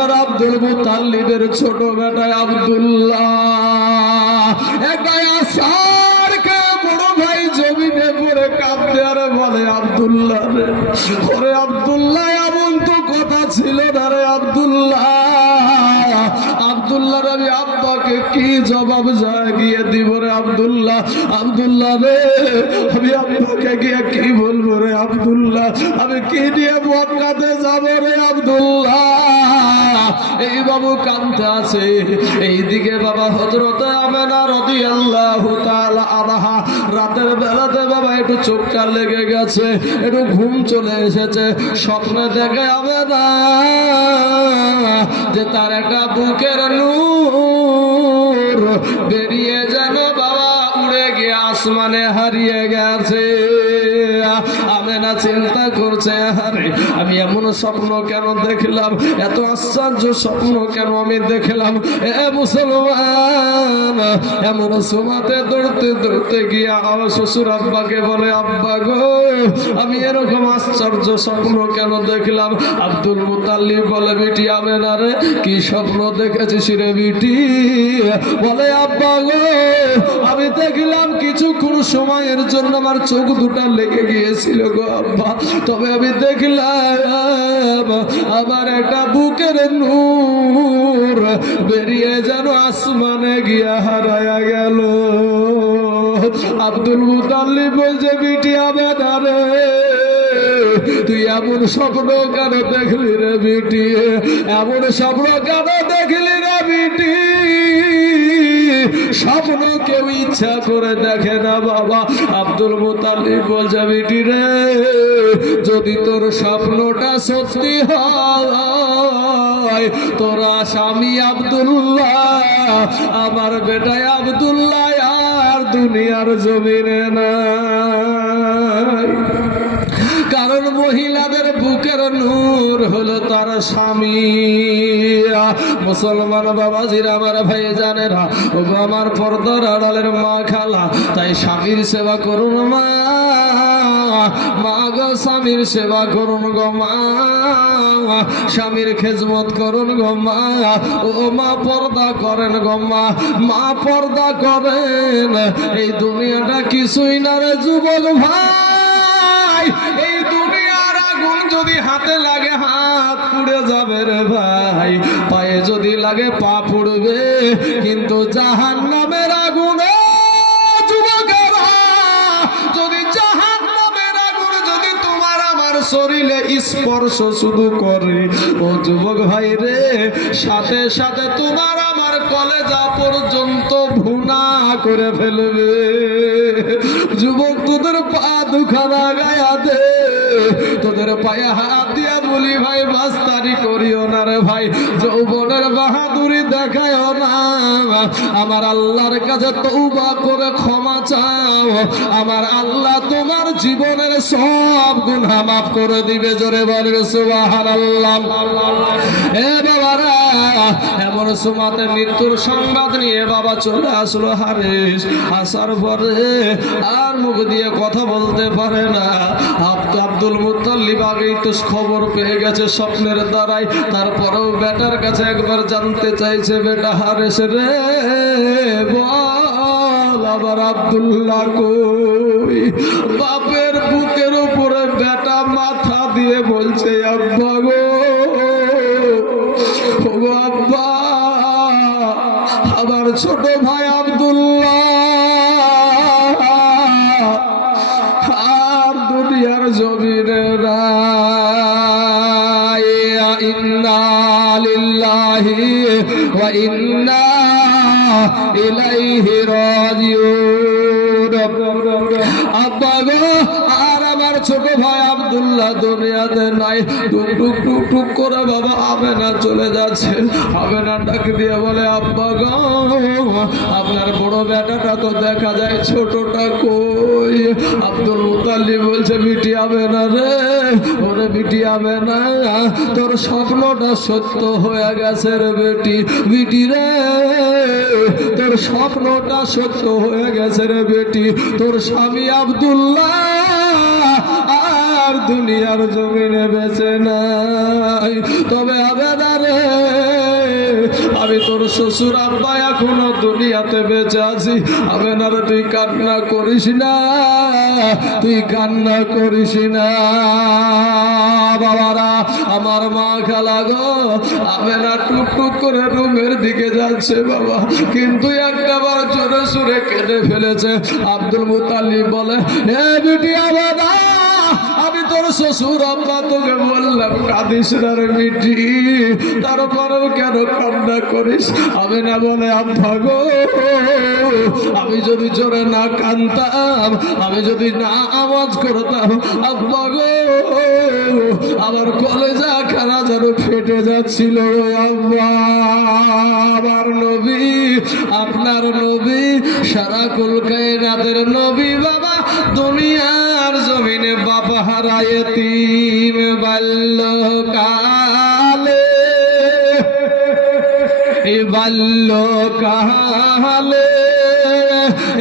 আপনার আব্দুল মুতাল্লিবের ছোট বেটা আব্দুল্লাহ একাই আসারকে বড় ভাই জমিনে পড়ে কাঁদতে আর বলে, আব্দুল্লাহ রে, ওরে আব্দুল্লাহ এমন তো কথা ছিল না রে আব্দুল্লাহ। আব্দুল্লাহ আমি আব্বাকে কি জবাব গিয়ে দিব রে আব্দুল্লাহ? আব্দুল্লাহ রে, আমি আব্বাকে গিয়ে কি বলবো রে আব্দুল্লাহ? আমি কি নিয়ে মক্কাতে যাব রে আব্দুল্লাহ? এই বাবু কাঁদতে আছে। এইদিকে বাবা হযরত আমেনা রাদিয়াল্লাহু তাআলা আনহা রাতের বেলাতে বাবা একটু চোখটা লেগে গেছে, একটু ঘুম চলে এসেছে। স্বপ্নে দেখে আমেনা যে তার একটা বুকের নূর বেরিয়ে যেন বাবা উড়ে গিয়ে আসমানে হারিয়ে গেছে। আমেনা চিন্তা করছে, আরে আমি এমন স্বপ্ন কেন দেখলাম? এত আশ্চর্য স্বপ্ন কেন আমি দেখলাম? এ মুসলমান, এমন সময়তে দৌড়তে দৌড়তে গিয়ে শ্বশুর আব্বাকে বলে, আব্বা গো, আমি এরকম আশ্চর্য স্বপ্ন কেন দেখলাম? আব্দুল মুতাল্লিব বলে, বিটি আমেনা রে, কি স্বপ্ন দেখেছিস রে বিটি? বলে, আব্বা গো, আমি দেখলাম কিছুক্ষণ সময়ের জন্য আমার চোখ দুটা লেগে গিয়েছিল গো আব্বা, তবে আমি দেখলাম আমার একটা বুকের নূর বেরিয়ে যেন আসমানে গিয়া হারায়া গেল। আব্দুল মুতাল্লিব বলছে, বিটি আমেনা রে, তুই এমন স্বপ্ন কেন দেখলি রে বিটি? এমন স্বপ্ন কেন দেখলি রে বিটি? স্বপ্ন কেউ ইচ্ছা করে দেখে না বাবা। আব্দুল মুতাল্লিব বলছে, বিটি রে, যদি তোর স্বপ্নটা সত্যি হয়, তোরা স্বামী আব্দুল্লাহ, আমার বেটায় আব্দুল্লাহ আর দুনিয়ার জমিনে নাই। কারণ মহিলাদের বুকের নূর হলো তার স্বামী। মুসলমান বাবাজিরা, আমার ভাই জানেরা, ও আমার পর্দার আড়ালের মা খালা, তাই স্বামীর সেবা করুন মা, মা গো স্বামীর সেবা করুন গো মা, স্বামীর খেজমত করুন গো মা। ও মা পর্দা করেন গো মা, মা পর্দা করেন। এই দুনিয়াটা কিছুই না রে যুবক ভাই, এই দুনিয়ার আগুন যদি হাতে লাগে হাত পুড়ে যাবে রে ভাই, পায়ে যদি লাগে পা পুড়বে, কিন্তু জাহান্নামের আগুনে যুবকেরা, যদি জাহান্নামের আগুন যদি তোমার আমার শরীরে স্পর্শ শুধু করে, ও যুবক ভাই রে, সাথে সাথে তোমার আমার কলেজা পর্যন্ত ভুনা করে ফেলবে। যুবক, তোদের পা দুখানা গায়া দে, তোদের পায়ে হাত দিয়া বলি ভাই, বাস্তারি করিও না রে ভাই, যৌবনের বাহাদুরি দেখায়ও না। আমার আল্লাহর কাছে তওবা করে ক্ষমা চাও, আমার আল্লাহ তোমার জীবনের সব গুনাহ মাফ করে দিবে। জোরে বলবে সুবহানাল্লাহ। এ বাবারা, এমন সময়তে মৃত্যুর সংবাদ নিয়ে বাবা চলে আসলো হারিস। আসার পরে আর মুখ দিয়ে কথা বলতে পারে না। আব্দুল মুতাল্লিব আগেই তো খবর পেয়ে গেছে স্বপ্নের দ্বারাই, তারপরেও বেটার কাছে একবার জানতে চাইছে, বেটা হারিস রে, বল আবার আব্দুল্লাহ কই? বাপের বুকের উপরে বেটা মাথা দিয়ে বলছে, আব্বা গো, ওগো আব্বা, আমার ছোট ভাই আব্দুল্লাহ আর দুনিয়ার জমিনে নাই। ইন্না লিল্লাহি ওয়া ইন্না ইলাইহি রাজিউন। আব্বা গো, আর আমার ছোট ভাই আব্দুল্লাহ দুনিয়াতে নাই। টুক টুক টুক টুক করে বাবা আমেনা চলে যাচ্ছে। আমেনা ডাক দিয়ে বলে, আব্বা গো, আপনার বড় বেটাটা তো দেখা যায়, ছোটটা কই? আব্দুল মুতাল্লিব বলছে, বিটি আমেনা রে, ওরে বিটি আমেনা, তোর স্বপ্নটা সত্য হয়ে গেছে রে বেটি। বিটি রে, তোর স্বপ্নটা সত্য হয়ে গেছে রে বেটি। তোর স্বামী আব্দুল্লাহ আর দুনিয়ার জমিনে বেঁচে নাই। তবে আবেদা রে, আমি তোর শ্বশুর আব্বা এখনো দুনিয়াতে বেঁচে আছি। আমেনার তুই কান্না করিস না, তুই কান্না করিস না। বাবারা, আমার মা খালা গো, আমেনা টুকটুক করে রুমের দিকে যাচ্ছে বাবা, কিন্তু একটা বার জোরে সুরে কেঁদে ফেলেছে। আব্দুল মুতাল্লিব বলে, হে বিটি আমেনা, আমি তোর শ্বশুর আব্বা, তোকে বললাম কাঁদিস না রে বিটি, তারপরেও কেন কান্না করিস? আমেনা বলে, আব্বা গো, আমি যদি জোরে না কাঁদতাম, আমি যদি না আওয়াজ করতাম, আব্বা গো, আমার কলেজা খানা যেন ফেটে যাচ্ছিল। আব্বা, আমার নবী, আপনার নবী, সারা কুল কায়নাতের নবী বাবা, দুনিয়ার জমিনে বাবা হারায় এতিম বাল্যকালে, বাল্যকালে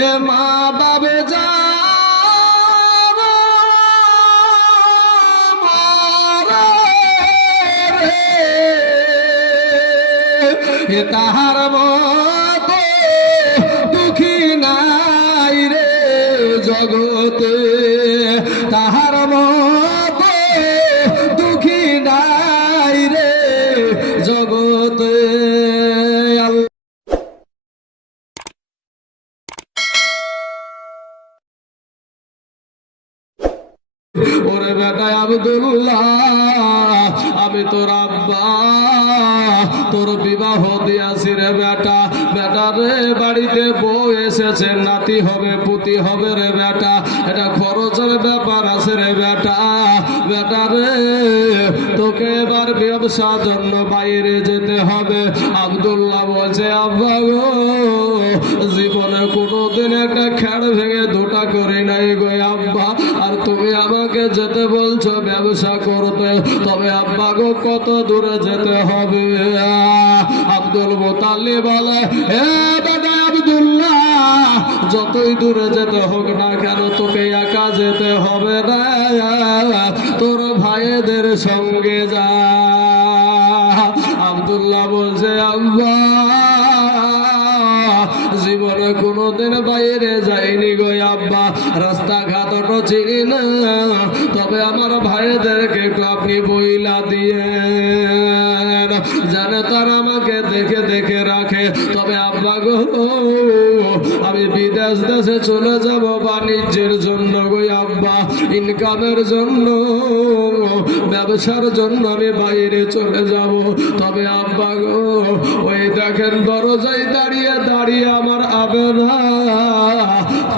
এ মা বাবে যা তাহার মতো দুঃখী নাই রে জগতে, তাহার মতো দুঃখী নাই রে জগতে। ওরে বেটা আব্দুল্লাহ, আমি তোর আব্বা, তোর বিবাহ দিয়াছি রে বেটা। বেটা রে, বাড়িতে বউ এসেছে, নাতি হবে পুতি হবে রে বেটা, এটা খরচের ব্যাপার আছে রে বেটা। বেটা রে, তোকে এবার ব্যবসার জন্য বাইরে যেতে হবে। আব্দুল্লাহ বলছে, আব্বা গো, জীবনে কোনোদিন একটা খেড় ভেঙে দুটা করি নাই গো আব্বা, আর তুমি আমাকে যেতে বলছো ব্যবসা করতে, তবে আব্বা গো কত দূরে যেতে হবে? আব্দুল মুতাল্লিব বলে, হে দাদা আব্দুল্লাহ, যতই দূরে যেতে হোক না কেন, তোকে একা যেতে হবে না, তোর ভাইদের সঙ্গে যা। আব্দুল্লাহ বলছে, আব্বা, জীবনে কোনোদিন বাইরে যাইনি গো আব্বা, রাস্তাঘাটও চিনি না, তবে আমার ভাইদেরকে একটু আপনি বইলা দিয়ে জানে তারা আমাকে দেখে দেখে রাখে। তবে আব্বা গো, আমি বিদেশ দেশে চলে যাব বাণিজ্যের জন্য গো আব্বা, ইনকামের জন্য, ব্যবসার জন্য আমি বাইরে চলে যাব। তবে আব্বা গো, ওই দেখেন দরজায় দাঁড়িয়ে দাঁড়িয়ে আমার আবেনা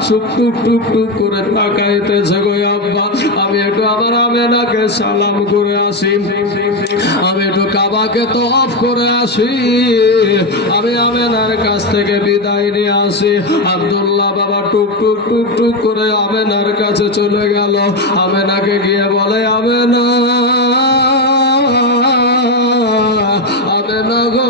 চুপ টুক টুক টুক করে তাকাইতেছে গো আব্বা, আমি একটু আমার আমেনাকে সালাম করে আসি, আমি একটু কাবাকে তো অফ করে আসি, আমি আমেনার কাছ থেকে বিদায় নিয়ে আসি। আব্দুল্লাহ বাবা টুক টুক টুক টুক করে আমেনার কাছে চলে গেল। আমেনাকে গিয়ে বলে, আমেনা, আমেনা গো,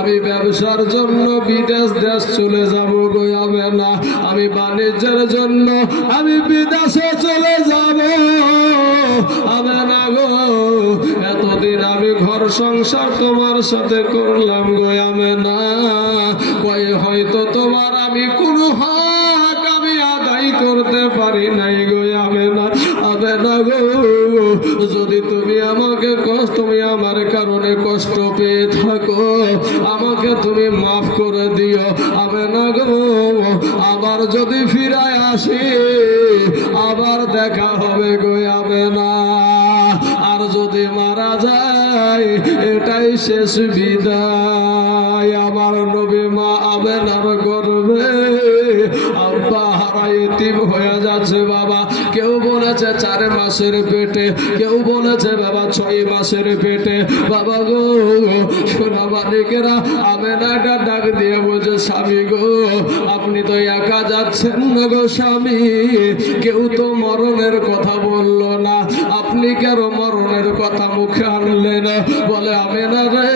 আমি ব্যবসার জন্য বিদেশ দেশ চলে যাব গো আমেনা, আমি বাণিজ্যের জন্য আমি বিদেশে চলে যাব আমেনা গো। এতদিন আমি ঘর সংসার তোমার সাথে করলাম গো আমেনা, কই হয়তো তোমার আমি কোনো হক আমি আদায় করতে পারি নাই গো আমেনা। আমেনা গো, যদি তুমি আমাকে তুমি আমার কারণে কষ্ট পেয়ে থাকো, আমাকে তুমি মাফ করে দিও আমেনা গো। আবার যদি ফিরায় আসি, আবার দেখা হবে গো আমেনা, আর যদি মারা যায় এটাই শেষ বিদায়। আমার নবী মা আমেনার গর্ভে আব্বা হারায় এতিম হয়ে যাচ্ছে বাবা। কেউ বলেছে 4 মাসের পেটে, কেউ বলেছে বাবা 6 মাসের পেটে। বাবা গো, সোনা মালিকেরা আমেনাটা ডাক দিয়ে বলছে, স্বামী গো, আপনি তো একা যাচ্ছেন না গো স্বামী, কেউ তো মরণের কথা বললো না, আপনি কেন মরণের কথা মুখে আনলেন? বলে, আমেনা রে,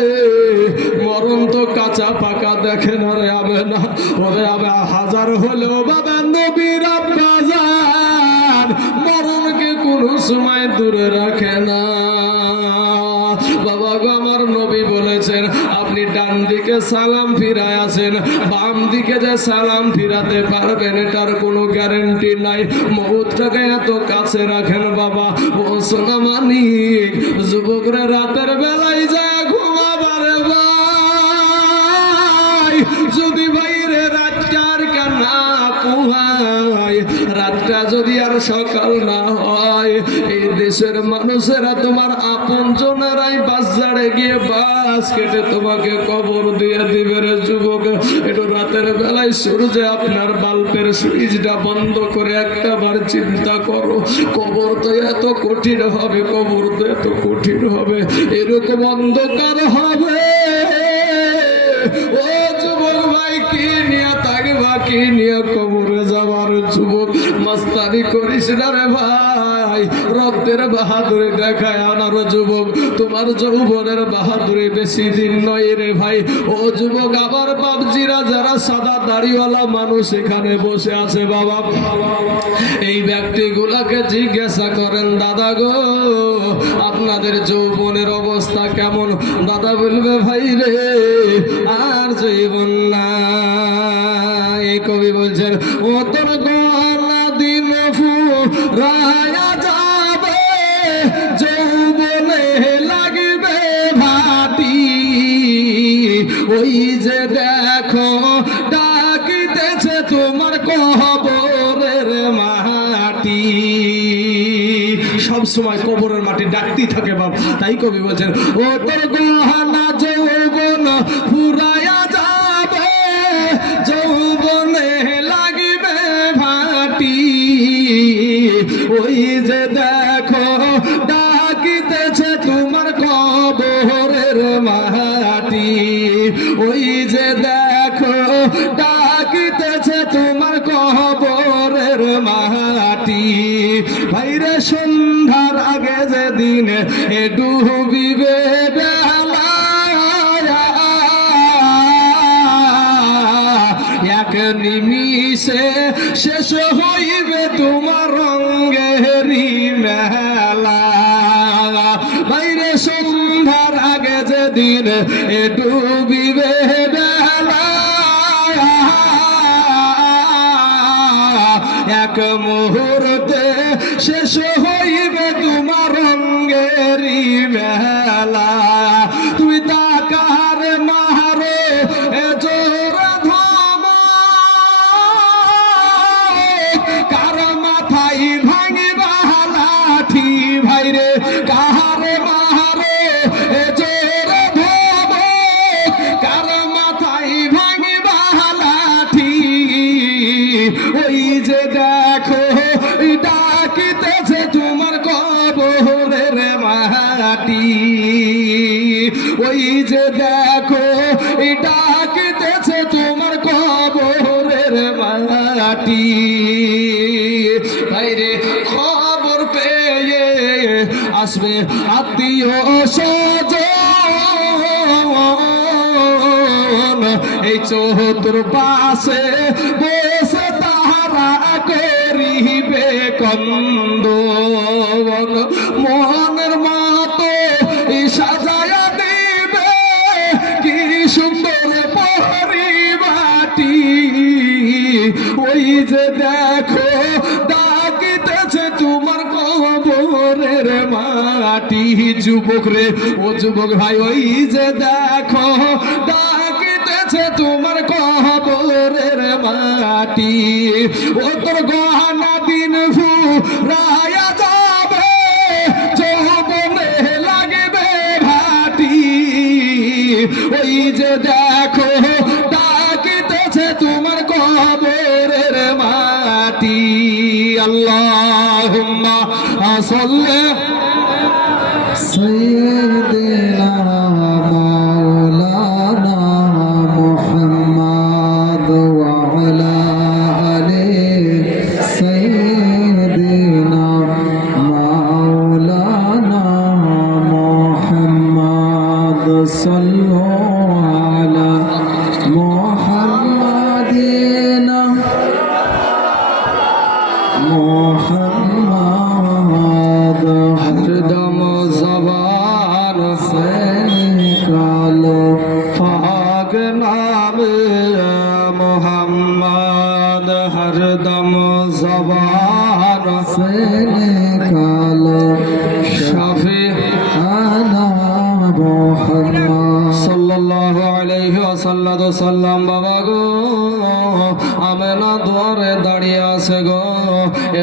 মরণ তো কাঁচা পাকা দেখে না রে আমেনা। বলে, আমি হাজার হলেও বাবা নবীর আব্বা জান মরণকে কোনো সময় দূরে রাখে না। বাবা গো, আমার নবী বলেছেন, আপনি ডান দিকে সালাম ফিরায় আছেন, বাম দিকে যে সালাম ফিরাতে পারবেন এটার কোনো গ্যারেন্টি নাই। মউতটাকে এত কাছে রাখেন বাবা। ও সোনা মানিক, যুবকরা রাতের বেলায় যায় ঘুমাবারে ভাই, যদি বাইরে রাতটার কান্না পুহায়, রাতটা যদি আর সকাল না হয়, এই দেশের মানুষেরা তোমার আপন জনেরাই বাজারে গিয়ে বাস কেটে তোমাকে কবর দিয়ে দিবে রে যুবক। একটু রাতের বেলায় সূর্যে আপনার বাল্বের সুইচটা বন্ধ করে একটা বার চিন্তা করো, কবর তো এত কঠিন হবে, কবর তো এত কঠিন হবে, এরকম অন্ধকার হবে। ও যুবক ভাই, কি নিয়ে থাকবা, কি নিয়ে কবরে যাবার যুবক? মাস্তানি করিস না রে ভাই, রক্তের বাহাদুরি দেখায় আনার যুবক। তোমার যৌবনের বাহাদুরি বেশি দিন নয় রে ভাই। ও যুবক, আবার বাবজিরা যারা সাদা দাড়িওয়ালা মানুষ এখানে বসে আছে বাবা, এই ব্যক্তিগুলাকে জিজ্ঞাসা করেন, দাদা গো আপনাদের যৌবনের অবস্থা কেমন? দাদা বলবে, ভাই রে আর যৌবন না। এই কবি বলছেন, ও তোর গলা দিন ফুরায়া যাবে, যৌবনে লাগবে ভাটি, ওই যে দেখো ডাকিতেছে তোমার কবরের মাটি। সব সময় কবরের মাটি ডাকতেই থাকে বাবা। তাই কবি বলছেন, ও তোর গহনা যৌবন ফুরায়া যাবে, যৌবনে লাগবে ভাটি, ওই যে দেখো ডাকিতেছে তোমার কবরের মাটি, ওই যে দেখো ডাকিতেছে তোমার কবরের মাটি। ভাইরে সন্ধ্যার আগে যেদিন এ ডুবিবে বেলা, এক নিমিষে শেষ হইবে তোমার রঙ্গেরি মেলা। বাইরে সন্ধ্যার আগে যেদিন এ ডুবিবে বেলা, এক মুহূর্তে শেষ হইবে তোমার রঙ্গেরি মেলা। তুমি তাকার মারে এ জোর ধম, কার মাথায় ভাঙিবা লাঠি, ভাইরে কার মারে এ জোর ধম, কার মাথায় ভাঙিবা লাঠি, ওই যে দেখো ডাকিতেছে তোমার কবরের মাটি, ওই যে দেখো ডাকিতেছে তোমার কবরের মাটি। ভাইরে খবর পেয়ে আসবে আত্মীয় স্বজন, এই চতুর্পাশে বসে তাহারা করিবে কন্দন, মনের মতো সাজায়া দিবে কি সুন্দর পরিবাটি, ওই যে দেখো ডাকিতেছে তোমার কবরের মাটি। যুবক রে, ও যুবক ভাই, ওই যে দেখো ডাকিতেছে তোমার কবরের মাটি, ও তোর গহনা দিন ফুরায়া যাবে, যৌবনে লাগবে ভাটি, ওই যে দেখো ডাকিতেছে তোমার কবরের মাটি। আল্লাহুম্মা সাল্লি সাইয়্যিদিনা মাওলানা মুহাম্মদ ওয়া আলা আলি সাইয়্যিদিনা মাওলানা মুহাম্মদ সাল্লু আলা মুহাম্মাদিন মুহাম্মদ হরদম জবান সে নিকালো সাল্লাল্লাহু আলাইহি ওয়াসাল্লাম বাবা গো আমেনা দুয়ারে দাঁড়িয়ে আছে গো।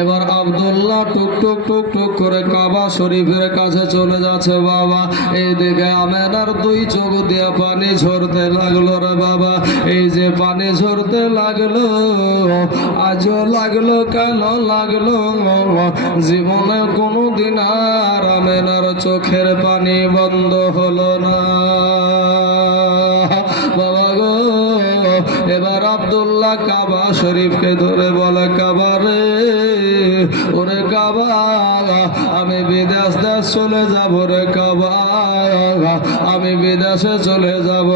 এবার আব্দুল্লাহ টুক টুক টুক টুক করে কাবা শরীফের কাছে চলে যাচ্ছে বাবা। এইদিকে আমেনার দুই চোখ দিয়ে পানি ঝরতে লাগলো রে বাবা। এই যে পানি ঝরতে লাগলো আজও লাগলো কেন লাগলো, জীবনে কোনোদিন আর আমেনার চোখের পানি বন্ধ হলো না বাবা গো। এবার আব্দুল্লাহ কাবা শরীফকে ধরে বলে কাবা রে, ওরে কাবা আমি বিদেশ দেশ চলে যাব রে কাবা, আমি বিদেশে চলে যাব।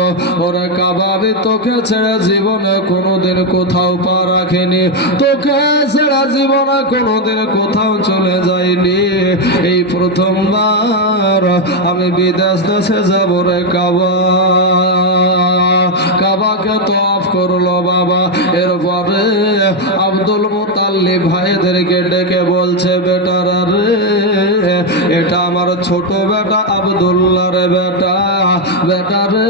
ওরে কাবা আমি তোকে ছেড়ে জীবনে কোনোদিন কোথাও পা রাখিনি, তোকে ছেড়ে জীবনে কোনোদিন কোথাও চলে যাইনি। এই প্রথমবার আমি বিদেশ দেশে যাব রে কাবা। কাবাকে তওয়াফ করলো বাবা। এরপরে আব্দুল মুতাল্লিব ভাইদেরকে ডেকে বলছে বেটারা রে, এটা আমার ছোট বেটা আব্দুল্লাহ রে বেটা, বেটা রে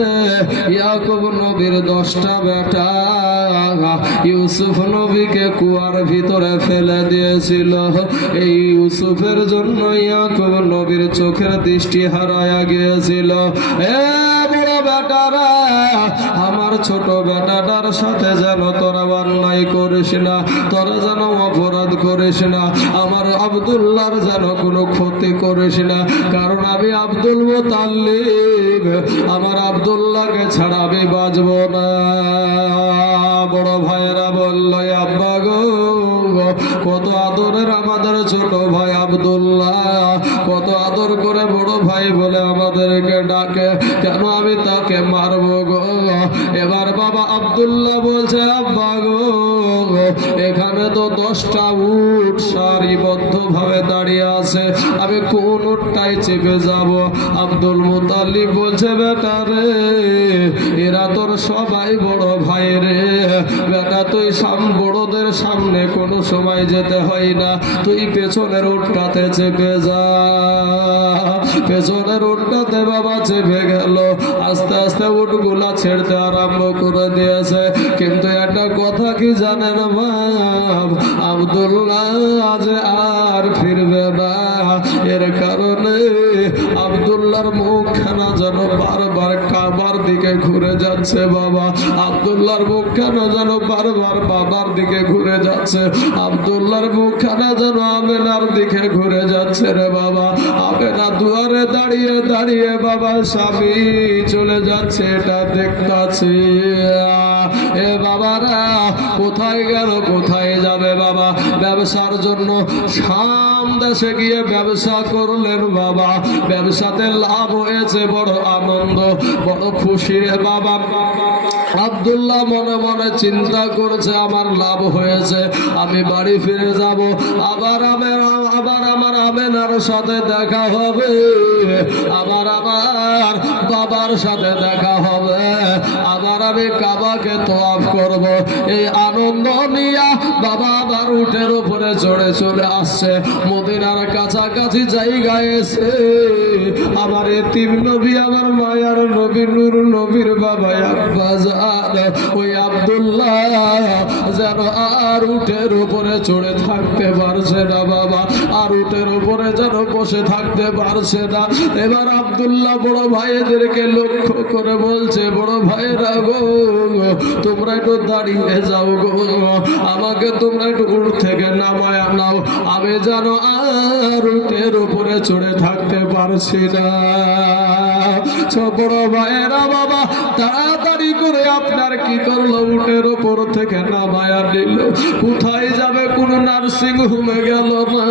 ইয়াকুব নবীর 10টা বেটা ইউসুফ নবীকে কুয়ার ভিতরে ফেলে দিয়েছিল। এই ইউসুফের জন্য ইয়াকুব নবীর চোখের দৃষ্টি হারায়া গিয়েছিল। বড় বেটারা আমার ছোট বেটাটার সাথে যেন তোরা অন্যায় করিস না, তোরা যেন অপরাধ করিস না, আমার আব্দুল্লাহর যেন কোনো ক্ষতি করিস না, কারণ আমি আব্দুল মুতাল্লিব, আমার আব্দুল্লাহকে ছাড়া আমি বাঁচব না। বড় ভাইয়েরা বলল আব্বা গো কত আদরের আমাদের ছোট ভাই আব্দুল্লাহ, কত আদর করে বড় ভাই বলে আমাদেরকে ডাকে, কেন আমি তাকে মারবো গো। এবার বাবা আব্দুল্লাহ বলছে আব্বা গো এখানে তো 10টা উট সারিবদ্ধ ভাবে দাঁড়িয়ে আছে, আমি কোন উটটাই চেপে যাব। আব্দুল মুতাল্লিব বলছে বেটা রে এরা তোর সবাই বড় ভাই রে বেটা, তুই বড়দের সামনে কোনো সময় যেতে হয় না, তুই পেছনের উটটাতে চেপে যা। পেছনের উটটাতে বাবা চেপে গেল, আস্তে আস্তে উটগুলা ছেড়তে আরম্ভ করে দিয়েছে। কিন্তু একটা কথা কি জানেন বাপ, আব্দুল্লাহ আজ আর ফিরবে না। এর কারণে আব্দুল্লাহর মুখখানা যেন বারবার কাবার দিকে ঘুরে যাচ্ছে বাবা। আব্দুল্লাহর মুখখানা যেন বারবার বাবার দিকে ঘুরে যাচ্ছে, আব্দুল্লাহর মুখখানা যেন আমেনার দিকে ঘুরে যাচ্ছে রে বাবা। আমেনা দুয়ারে দাঁড়িয়ে দাঁড়িয়ে বাবা স্বামী চলে যাচ্ছে এটা দেখতাছি। এ বাবারা কোথায় গেল, কোথায় যাবে বাবা? ব্যবসার জন্য শাম দেশে গিয়ে ব্যবসা করলেন বাবা। ব্যবসাতে লাভ হয়েছে, বড় আনন্দ, বড় খুশি রে বাবা। আব্দুল্লাহ মনে মনে চিন্তা করছে আমার লাভ হয়েছে, আমি বাড়ি ফিরে যাব, আবার আমার আমেনার সাথে দেখা হবে, আবার আমার বাবার সাথে দেখা হবে, আবার আমি কাবাকে তওয়াফ করব। এই আনন্দ নিয়া বাবা আবার উটের উপরে চড়ে চলে আসছে। মদিনার কাছাকাছি জায়গায় এসে আমার এতিম নবী, আমার মায়ার নবী নূর নবীর বাবা আব্বাজান ওই আব্দুল্লাহ যেন আর উটের উপরে চড়ে থাকতে পারছে না বাবা, আর উটের উপরে যেন বসে থাকতে পারছে না। এবার আব্দুল্লাহ বড় ভাইদেরকে লক্ষ্য করে বলছে, বড় ভাইরা গো তোমরা একটু দাঁড়িয়ে যাও গো, আমাকে তোমরা একটু উট থেকে নামায় নাও, আমি যেন আর উটের উপরে চড়ে থাকতে পারছি না। বড় ভাইয়েরা বাবা তাড়াতাড়ি করে আপনার কি করলো, উটের উপর থেকে নামায়া নিল। কোথায় যাবে? কোন নার্সিং হোমে গেল না,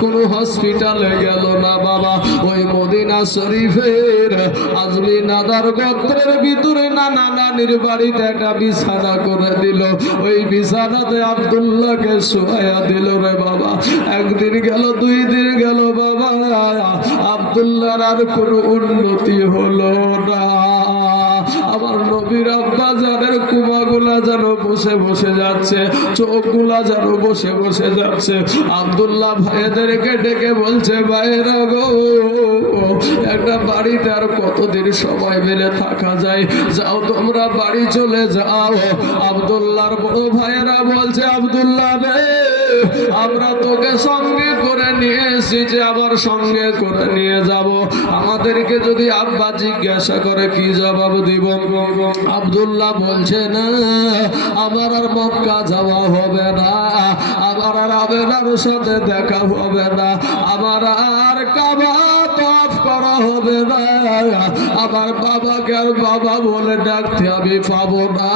কোন হসপিটালে গেল না বাবা, ওই মদিনা শরীফের আজমি নাদার গোত্রের ভিতরে নানা নানির বাড়িতে একটা বিছানা করে দিল। ওই বিছানাতে আব্দুল্লাহকে শোয়া দিল রে বাবা। একদিন গেল, 2 দিন গেল বাবা, আব্দুল্লাহর আর কোনো উন্নতি হলো না। আমার নবীর আব্বা জানের কুমাগুলা যেন বসে বসে যাচ্ছে, চোখগুলা যেন বসে বসে যাচ্ছে। আব্দুল্লাহ ভাইদেরকে ডেকে বলছে, ভাইরা গো, একটা বাড়িতে আর কতদিন সবাই মিলে থাকা যায়, যাও তোমরা বাড়ি চলে যাও। আব্দুল্লাহর বড় ভাইয়েরা বলছে, আব্দুল্লাহ রে, আমরা তোকে সঙ্গে করে নিয়ে এসেছি, আবার সঙ্গে করে নিয়ে যাব, আমাদেরকে যদি আব্বা জিজ্ঞাসা করে কি জবাব দিব? আব্দুল্লাহ বলছে, না, আমার আর মক্কা যাওয়া হবে না, আমার আর আবেনার সাথে দেখা হবে না, আমার আর কাবা তওয়াফ করা হবে না, আমার বাবাকে আর বাবা বলে ডাকতে আমি পাবো না।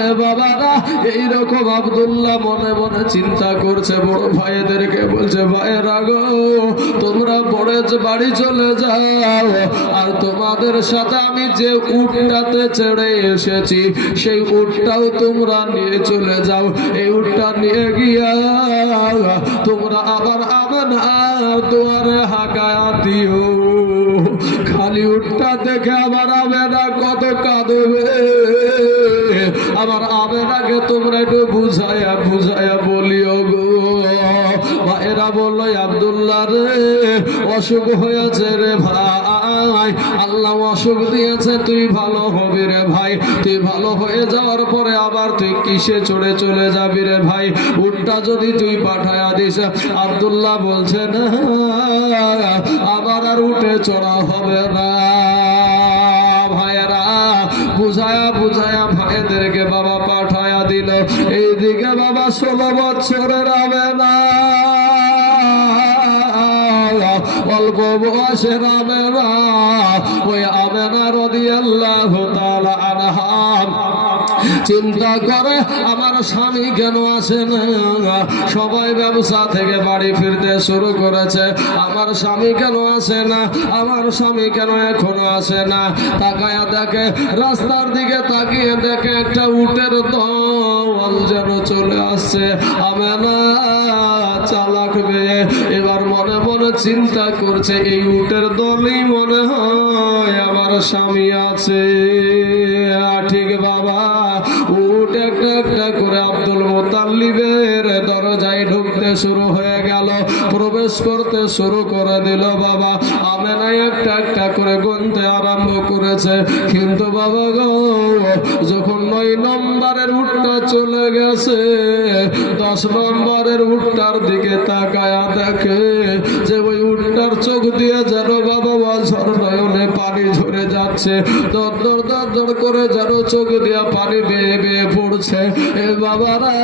এ বাবারা, এইরকম আব্দুল্লাহ মনে মনে চিন্তা করছে। বড় ভাইদেরকে বলছে, ভাইয়েরা গো, তোমরা বড় বাড়ি চলে যাও, আর তোমাদের সাথে আমি যে উটটাতে চেড়ে এসেছি সেই উটটাও তোমরা নিয়ে চলে যাও। এই উটটা নিয়ে গিয়া তোমরা আবার আমেনার দুয়ারে হাঁকায়া দিও। খালি উটটা দেখে আমার আমেনা কত কাঁদবে, আমার আমেনাকে তোমরা একটু বুঝায়া বুঝায়া বলিও গো। ভাইরা বললো, আব্দুল্লাহ রে, অসুখ হয়েছে রে ভাই, আল্লাহ অসুখ দিয়েছে, তুই ভালো হবি রে ভাই, তুই ভালো হয়ে যাওয়ার পরে আবার তুই কিসে চড়ে চলে যাবি রে ভাই? উটটা যদি তুই পাঠায়া দিস। আব্দুল্লাহ বলছে, না, আবার আর উঠে চড়া হবে না। ভাইয়েরা বুঝায়া বুঝায়া ভাইদেরকে বাবা পাঠায়া দিল। এইদিকে বাবা 16 বছরের আমেনা, অল্প বয়সের আমেনা, ওই আমেনা রাদিয়াল্লাহু তাআলা আনহা চিন্তা করে, আমার স্বামী কেন আসে না? সবাই ব্যবসা থেকে বাড়ি ফিরতে শুরু করেছে, আমার স্বামী কেন আসে না? আমার স্বামী কেন এখনো আসে না? তাকায়া দেখে, রাস্তার দিকে তাকিয়ে দেখে একটা উটের দল যেন চলে আসছে। আমেনা চালাক মেয়ে, এবার মনে মনে চিন্তা করছে, এই উটের দলই মনে হয় আমার স্বামী আছে। ঠিক বাবা, উট একটা একটা করে আব্দুল মুতাল্লিবের দরজায় ঢুকতে শুরু হয়ে গেল, প্রবেশ করতে শুরু করে দিল। বাবা আমেনা একটা একটা করে গুনতে আরম্ভ করেছে। কিন্তু বাবা গো, যখন 9 নম্বরের উটটা চলে গেছে, 10 নম্বরের উটটার দিকে তাকায়া দেখে যে ওই উটটার চোখ দিয়ে যেন বাবা ঝড় নয়নে পানি ঝরে যাচ্ছে, দর দর দর দর করে যেন চোখ দিয়ে পানি বেয়ে বেয়ে পড়ছে। এ বাবারা,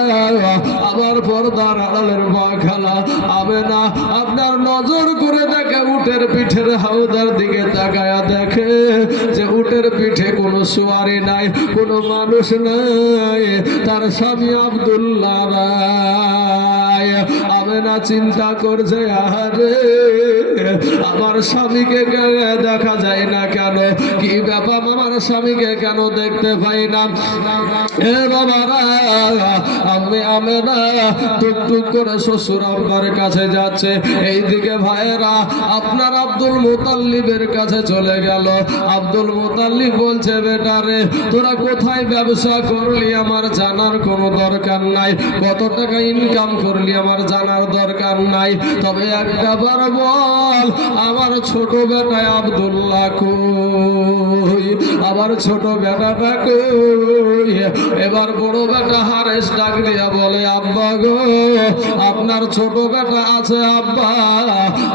আমার পর্দার আড়ালের মা খালা আমেনা আপনার নজর করে দেখে উটের পিঠের হাওদার দিকে তাকায়া দেখে যে উটের পিঠে কোনো সুয়ারি নাই, কোনো মানুষ নাই, তার স্বামী আব্দুল্লাহ নাই। আমেনা চিন্তা করছে, আহারে, আমার স্বামীকে দেখা যায় না কেন? কি ব্যাপার, আমার স্বামীকে কেন দেখতে পাই না? এ বাবারা, আমি আমেনা টুকটুক করে শ্বশুর আব্বার কাছে যাচ্ছে। এইদিকে ভাইয়েরা আপনার আব্দুল মুতাল্লিবের কাছে চলে গেল। আব্দুল মুতাল্লিব বলছে, বেটা রে, তোরা কোথায় ব্যবসা করলি আমার জানার কোনো দরকার নাই, কত টাকা ইনকাম করলি আমার জানার দরকার নাই, তবে একটা বার বল, আমার ছোট বেটা আব্দুল্লাহ কই? আমার ছোট বেটাটা কই? এবার বড় বেটা হারেস ডাক দিয়া বলে, আব্বা গো, আপনার ছোট বেটা আছে আব্বা,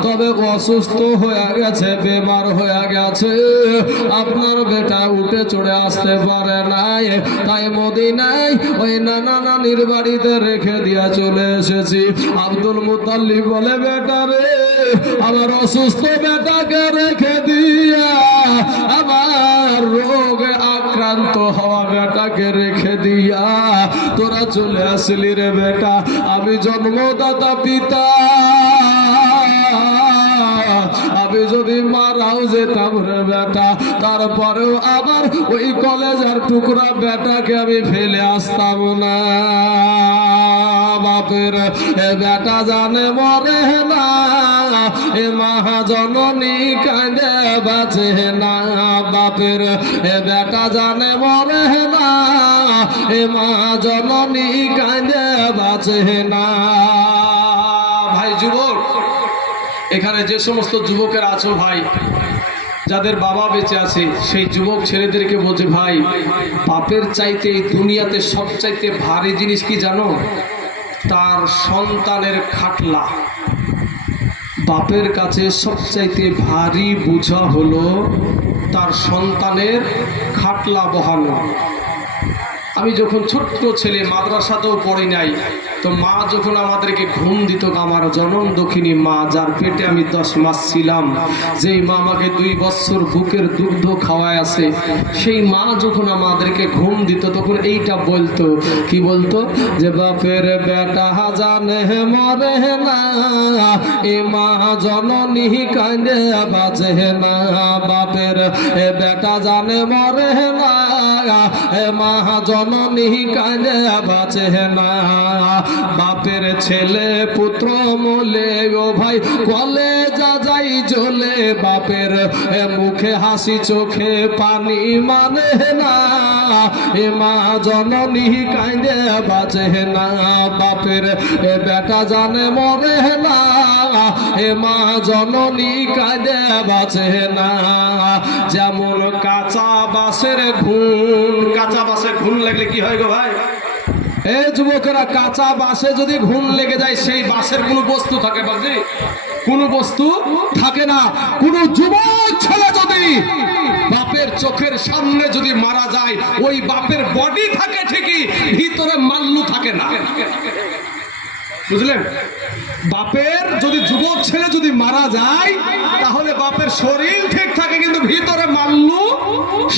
তবে অসুস্থ হয়ে গেছে, বেমার হয়ে গেছে, আপনার বেটা উঠে চড়ে আসতে পারে নাই, তাই মদিনায় ওই নানা নানির বাড়িতে রেখে দিয়া চলে এসেছি। আব্দুল মুতাল্লিব বলে, বেটা রে, আমার অসুস্থ বেটাকে রেখে দিয়া, আমার রোগে আক্রান্ত হওয়া বেটাকে রেখে দিয়া তোরা চলে আসলি রে বেটা, আমি জন্মদাতা পিতা, আমি যদি মারাও যেতাম রে বেটা, তারপরেও আবার ওই কলেজের টুকরা বেটাকে আমি ফেলে আসতাম না। বাপের বেটা জানে মরে না, এ মা জননী কাঁদে বাঁচে না। বাপের বেটা জানে মরে না, এ মা জননী কাঁদে বাঁচে না। ভাই যুবক, এখানে যে সমস্ত যুবকের আছো ভাই, যাদের বাবা বেঁচে আছে, সেই যুবক ছেলেদেরকে বলছে ভাই, বাপের চাইতে এই দুনিয়াতে সবচাইতে ভারী জিনিস কি জানো? তার সন্তানের খাটলা। বাপের কাছে সবচাইতে ভারী বোঝা হলো তার সন্তানের খাটলা বহানো। আমি যখন ছোট্ট ছেলে, মাদ্রাসাতেও পড়ি নাই, তো মা যখন আমাদেরকে ঘুম দিত, আমার জনম দক্ষিণী মা, যার পেটে আমি 10 মাস ছিলাম, যেই মা আমাকে 2 বছর বুকের দুগ্ধ খাওয়ায় আছে, সেই মা যখন আমাদেরকে ঘুম দিত তখন এইটা বলতো, কি বলতো? যে বাপের বেটা জানে মরে না, এ মা জননী কাঁদে বাঁচে না। বাপের বেটা জানে মরে না, এ মা জননী কাঁদে বাঁচে না। বাপের ছেলে পুত্র মোলে গো ভাই, কলে যা যাই চলে, বাপের মুখে হাসি চোখে পানি মানে না, এ মা জননী কাঁদে বাঁচে না। বাপের বেটা জানে মরে না, এ মা জননী কাঁদে বাঁচে না। যেমন কাঁচা বাঁশের ঘুন, কাঁচা বাঁশে ঘুন লাগলে কি হয় গো ভাই? এই যুবকেরা, কাঁচা বাঁশে যদি ঘুন লেগে যায়, সেই বাঁশের কোনো বস্তু থাকে বাজি? কোনো বস্তু থাকে না। কোন যুবক ছেলে যদি বাপের চোখের সামনে যদি মারা যায়, ওই বাপের বডি থাকে ঠিকই, ভিতরে মাল্লু থাকে না। বুঝলেন? বাপের যদি যুবক ছেলে যদি মারা যায়, তাহলে বাপের শরীর ঠিক থাকে, কিন্তু ভিতরে মাল্লু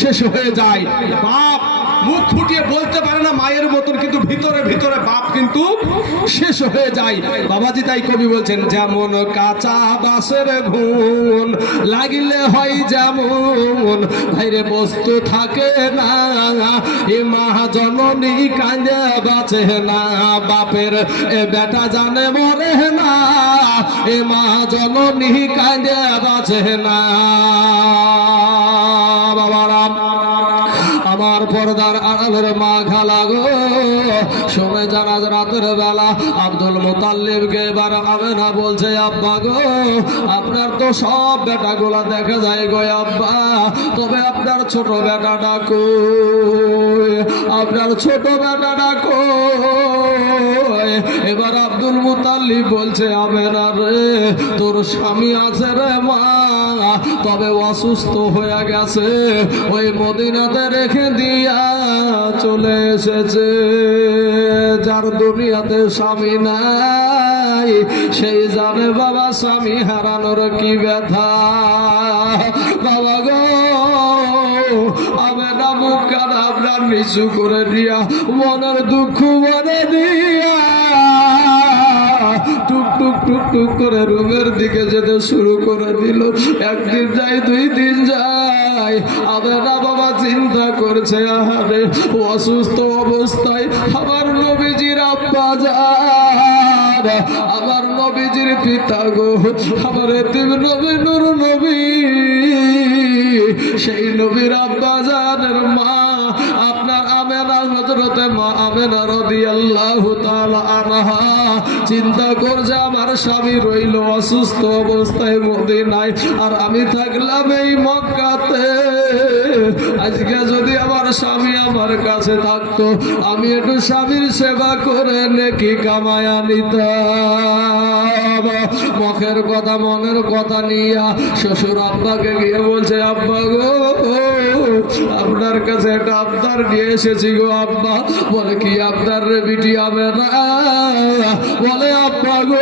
শেষ হয়ে যায়। বাপ মুখ ফুটিয়ে বলতে পারে না মায়ের মতন, কিন্তু ভিতরে ভিতরে বাপ কিন্তু শেষ হয়ে যায়। বাবাজি তাই কবি বলছেন, যেমন কাঁচা বাঁশের ঘুন লাগিলে হয় যেমন, ভাইরে বস্তু থাকে না, এ মা জননী কাঁদে বাঁচে না। বাপের বেটা জানে মরে না, এ মা জননী কাঁদে বাঁচে না। বাবারাম, আমার পর্দার আড়ালের মা খালা গো, সময় জানাজ রাতের বেলা আব্দুল মুতাল্লিবকে এবার আমেনা বলছে, আব্বা গো, আপনার তো সব বেটাগুলা দেখা যায় গো আব্বা, তবে আপনার ছোট বেটাটা কই? আপনার ছোট বেটাটা কই? এবার আব্দুল মুতাল্লিব বলছে, আমেনা রে, তোর স্বামী আছে রে মা, তবে অসুস্থ হয়ে গেছে, ওই মদিনাতে রেখে দিয়া চলে এসেছে। যার দুনিয়াতে স্বামী নাই, সেই জানে বাবা স্বামী হারানোর কি ব্যথা। বাবা গো, আমেনা মুখ কান আপনার নিচু করে দিয়া, মনের দুঃখ মনে দিয়া টুক টুক টুক টুক করে রুমের দিকে যেতে শুরু করে দিল। একদিন যাই, 2 দিন যায়, আমেনা বাবা চিন্তা করছে, আহারে অসুস্থ অবস্থায় আমার নবীজির আব্বা যান, আমার নবীজির পিতা গো, আমার এতিম নবী নূর নবী, সেই নবীর আব্বা জানের মা আপনার আমেনা, হযরতে মা আমেনা রাদিয়াল্লাহু তাআলা আনহা চিন্তা করছে, আমার স্বামী রইল অসুস্থ অবস্থায় মদিনায়, আর আমি থাকলাম এই মক্কাতে। আজকে যদি আমার স্বামী আমার কাছে থাকতো, আমি একটু স্বামীর সেবা করে নেকি কামায়া নিতাম। মুখের কথা মনের কথা নিয়া শ্বশুর আব্বাকে গিয়ে বলছে, আব্বা গো, আপনার কাছে একটা আবদার নিয়ে এসেছি গো আব্বা। বলে, কি আবদার রে বিটি? আমেনা বলে, আব্বা গো,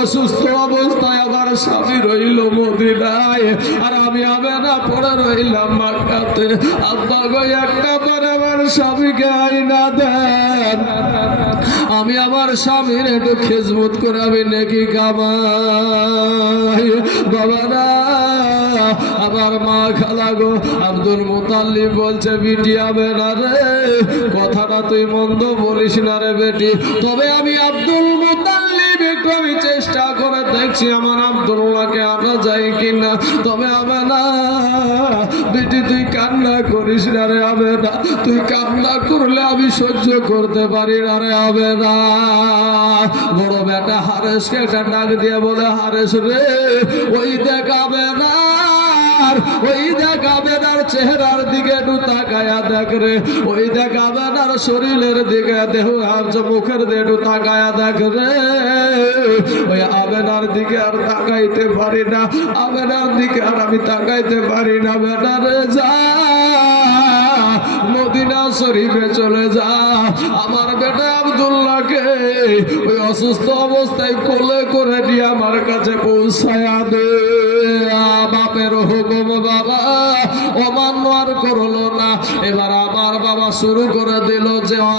অসুস্থ অবস্থায় আমার স্বামী রইল মদিনায়, আর আমি আমেনা পড়ে রইলাম মক্কাতে। আব্বা গো, একটা পরে আমার স্বামীকে আইনা দেন, আমি আমার স্বামীর একটু খিজমত করে আমি নেকি কামাই। বাবা না, আমার মা খালা গো। আব্দুল মুতাল্লিব বলছে বিটি হবে না রে, কথাটা তুই মন্দ বলিস না রে বেটি, তবে আমি আব্দুল মুতাল্লিব একটু আমি চেষ্টা করে দেখছি আমার আব্দুল্লাহকে আনা যায় কিনা, তবে হবে না বেটি, তুই কান্না করিস না রে, হবে না, তুই কান্না করলে আমি সহ্য করতে পারি না রে, হবে না। বড় বেটা হারেসকে একটা ডাক দিয়ে বলে, হারেস রে, ওই দেখাবে না, ওই দেখাবে না চেহারার দিকে একটু তাকায়া দেখ রে, ওই দেখাবে না শরীরের দিকে, দেহ মুখের দিকে একটু তাকায়া দেখ রে। ওই আবেনার দিকে আর তাকাইতে পারি না, আবেনার দিকে আর আমি তাকাইতে পারি না, বেটা রে যা মদিনা শরীফে চলে যা, আমার বেটা আব্দুল্লাহকে ওই অসুস্থ অবস্থায় কোলে করে দিয়ে আমার কাছে পৌঁছায়া দে। বাপের হুকুম বাবা অমান্য আর করলো না। এবার আমার বাবা শুরু করে দিল,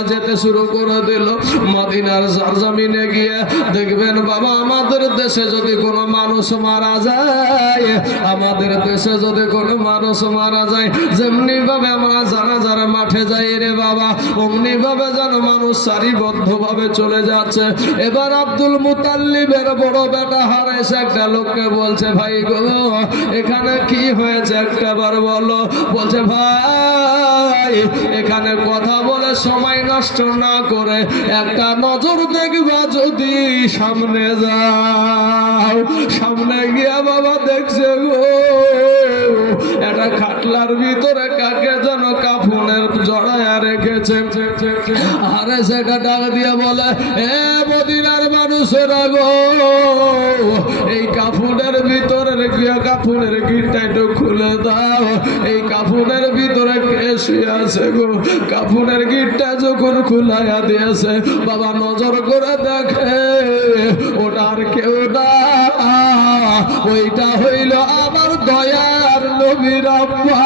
যেতে শুরু করে দিল মদিনার সরজমিনে গিয়ে। দেখবেন বাবা, আমাদের দেশে যদি কোনো মানুষ মারা যায়, আমাদের দেশে যদি কোনো মানুষ মারা যায়, যেমনি ভাবে আমরা জানাজার মাঠে যাই রে বাবা, অমনি ভাবে যেন মানুষ সারিবদ্ধ ভাবে চলে যাচ্ছে। এবার আব্দুল মুতাল্লিবের বড় বেটা হারেস একটা লোককে বলছে, ভাই গো এখানে কি হয়েছে একটা বার বলো। বলছে, ভাই এখানে কথা বলে সময় নষ্ট না করে একটা নজর দেখবা, যদি সামনে যাও। সামনে গিয়া বাবা দেখছে গো একটা খাটলার ভিতরে কাকে যেন কাফনের জড়ায়া রেখেছে। আরে সেটা ডাক দিয়ে বলে, এ মদিনার মানুষেরা গো, এই কাফনের ভিতরে গিয়া কাফনের গিটটা একটু খুলে দাও। এই কাফনের ভিতরে কে শুয়ে আছে গো? কাফনের গিটটা যখন খুলাইয়া দিয়েছে বাবা, নজর করে দেখে ওটা আর কেউ না, ওইটা হইল আমার দয়ার নবীর আব্বা